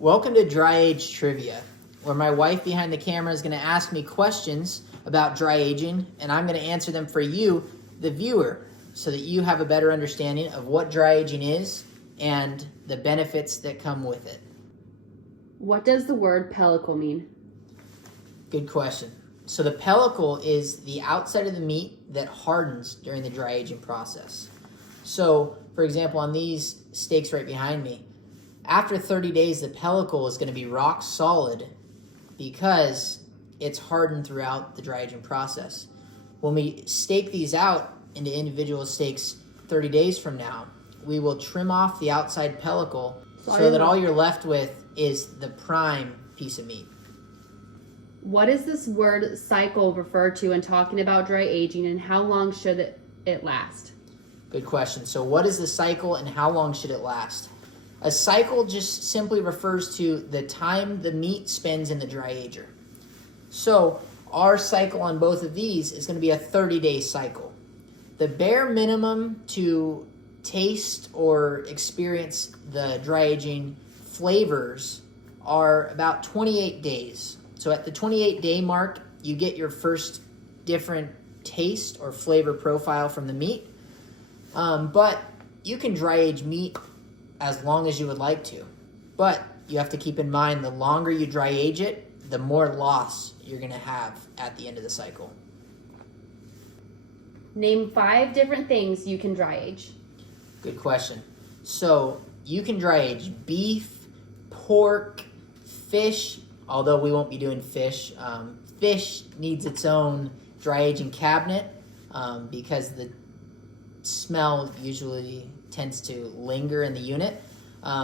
Welcome to Dry Age Trivia, where my wife behind the camera is going to ask me questions about dry aging, and I'm going to answer them for you, the viewer, so that you have a better understanding of what dry aging is and the benefits that come with it. What does the word pellicle mean? Good question. So the pellicle is the outside of the meat that hardens during the dry aging process. So, for example, on these steaks right behind me, after 30 days, the pellicle is going to be rock solid because it's hardened throughout the dry aging process. When we stake these out into individual steaks 30 days from now, we will trim off the outside pellicle so that all you're left with is the prime piece of meat. What does this word cycle refer to in talking about dry aging, and how long should it last? Good question. So what is the cycle and how long should it last? A cycle just simply refers to the time the meat spends in the dry ager. So our cycle on both of these is going to be a 30-day cycle. The bare minimum to taste or experience the dry aging flavors are about 28 days. So at the 28-day mark, you get your first different taste or flavor profile from the meat. But you can dry age meat as long as you would like to. But you have to keep in mind, the longer you dry age it, the more loss you're going to have at the end of the cycle. Name 5 different things you can dry age. Good question. So you can dry age beef, pork, fish, although we won't be doing fish. Fish needs its own dry aging cabinet because the smell usually tends to linger in the unit.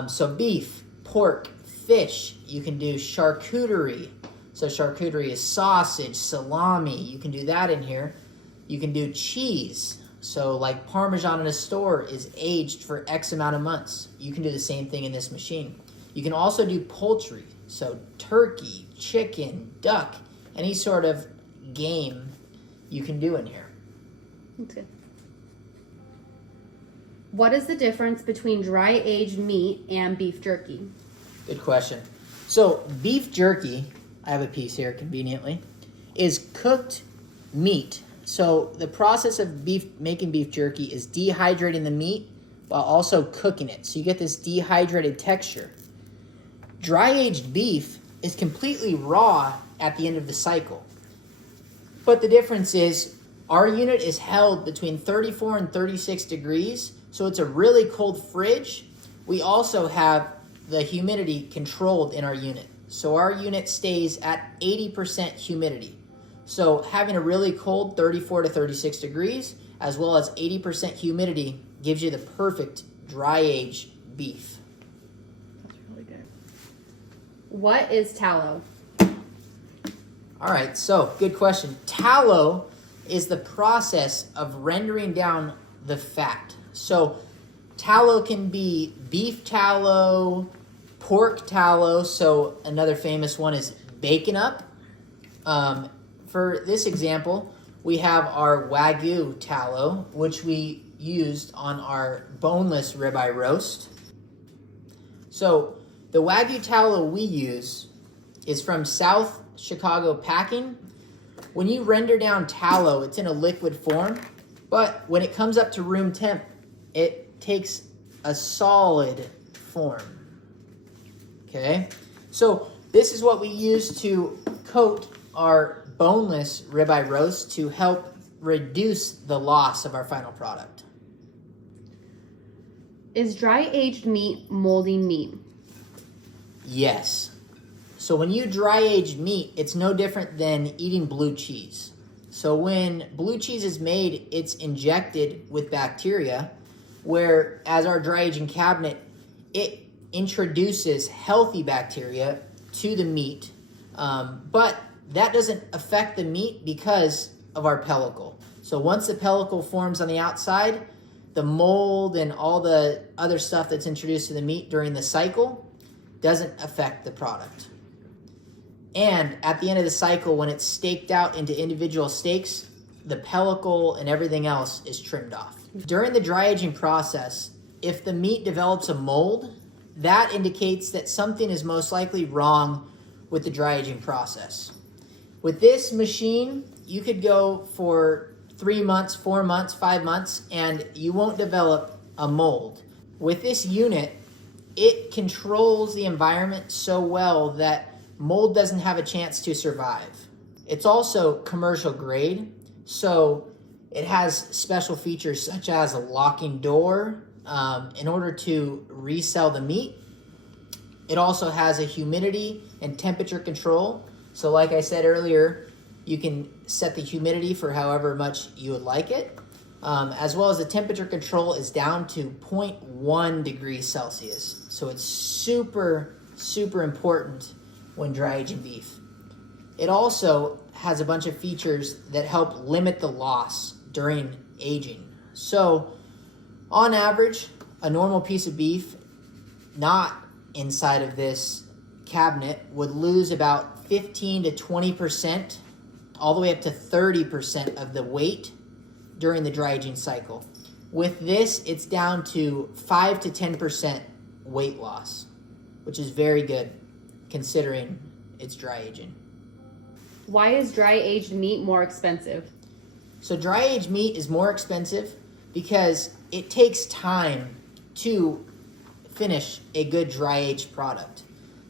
So beef, pork, fish, you can do charcuterie. So charcuterie is sausage, salami, you can do that in here. You can do cheese. So like Parmesan in a store is aged for X amount of months. You can do the same thing in this machine. You can also do poultry. So turkey, chicken, duck, any sort of game you can do in here. That's good. What is the difference between dry aged meat and beef jerky? Good question. So beef jerky, I have a piece here conveniently, is cooked meat. So the process of making beef jerky is dehydrating the meat while also cooking it. So you get this dehydrated texture. Dry aged beef is completely raw at the end of the cycle. But the difference is our unit is held between 34 and 36 degrees. So it's a really cold fridge. We also have the humidity controlled in our unit. So our unit stays at 80% humidity. So having a really cold 34 to 36 degrees, as well as 80% humidity, gives you the perfect dry age beef. That's really good. What is tallow? All right, so good question. Tallow is the process of rendering down the fat. So tallow can be beef tallow, pork tallow. So another famous one is bacon up. For this example, we have our Wagyu tallow, which we used on our boneless ribeye roast. So the Wagyu tallow we use is from South Chicago Packing. When you render down tallow, it's in a liquid form, but when it comes up to room temp, it takes a solid form. Okay, so this is what we use to coat our boneless ribeye roast to help reduce the loss of our final product. Is dry aged meat molding meat? Yes. So when you dry age meat, it's no different than eating blue cheese. So when blue cheese is made, it's injected with bacteria, where as our dry aging cabinet, it introduces healthy bacteria to the meat, but that doesn't affect the meat because of our pellicle. So once the pellicle forms on the outside, the mold and all the other stuff that's introduced to the meat during the cycle doesn't affect the product. And at the end of the cycle, when it's staked out into individual steaks, the pellicle and everything else is trimmed off. During the dry aging process, if the meat develops a mold, that indicates that something is most likely wrong with the dry aging process. With this machine, you could go for 3 months, 4 months, 5 months, and you won't develop a mold. With this unit, it controls the environment so well that mold doesn't have a chance to survive. It's also commercial grade, so it has special features such as a locking door in order to resell the meat. It also has a humidity and temperature control. So like I said earlier, you can set the humidity for however much you would like it, as well as the temperature control is down to 0.1 degrees Celsius. So it's super, super important when dry aging beef. It also has a bunch of features that help limit the loss during aging. So on average, a normal piece of beef not inside of this cabinet would lose about 15 to 20%, all the way up to 30% of the weight during the dry aging cycle. With this, it's down to 5 to 10% weight loss, which is very good considering it's dry aging. Why is dry aged meat more expensive? So dry aged meat is more expensive because it takes time to finish a good dry aged product.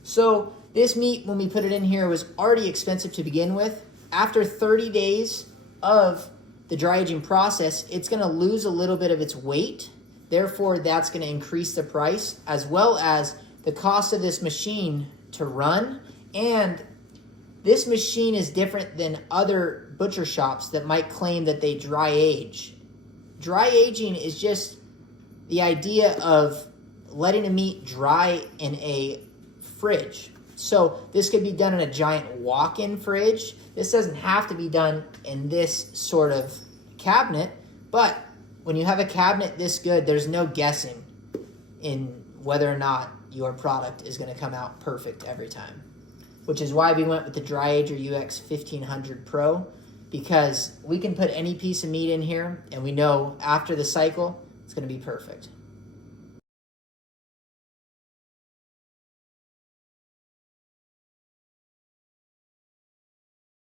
So this meat, when we put it in here, was already expensive to begin with. After 30 days of the dry aging process, it's going to lose a little bit of its weight. Therefore, that's going to increase the price, as well as the cost of this machine to run. And this machine is different than other butcher shops that might claim that they dry age. Dry aging is just the idea of letting a meat dry in a fridge. So this could be done in a giant walk-in fridge. This doesn't have to be done in this sort of cabinet, but when you have a cabinet this good, there's no guessing in whether or not your product is going to come out perfect every time, which is why we went with the Dry-Ager UX 1500 Pro, because we can put any piece of meat in here and we know after the cycle it's going to be perfect.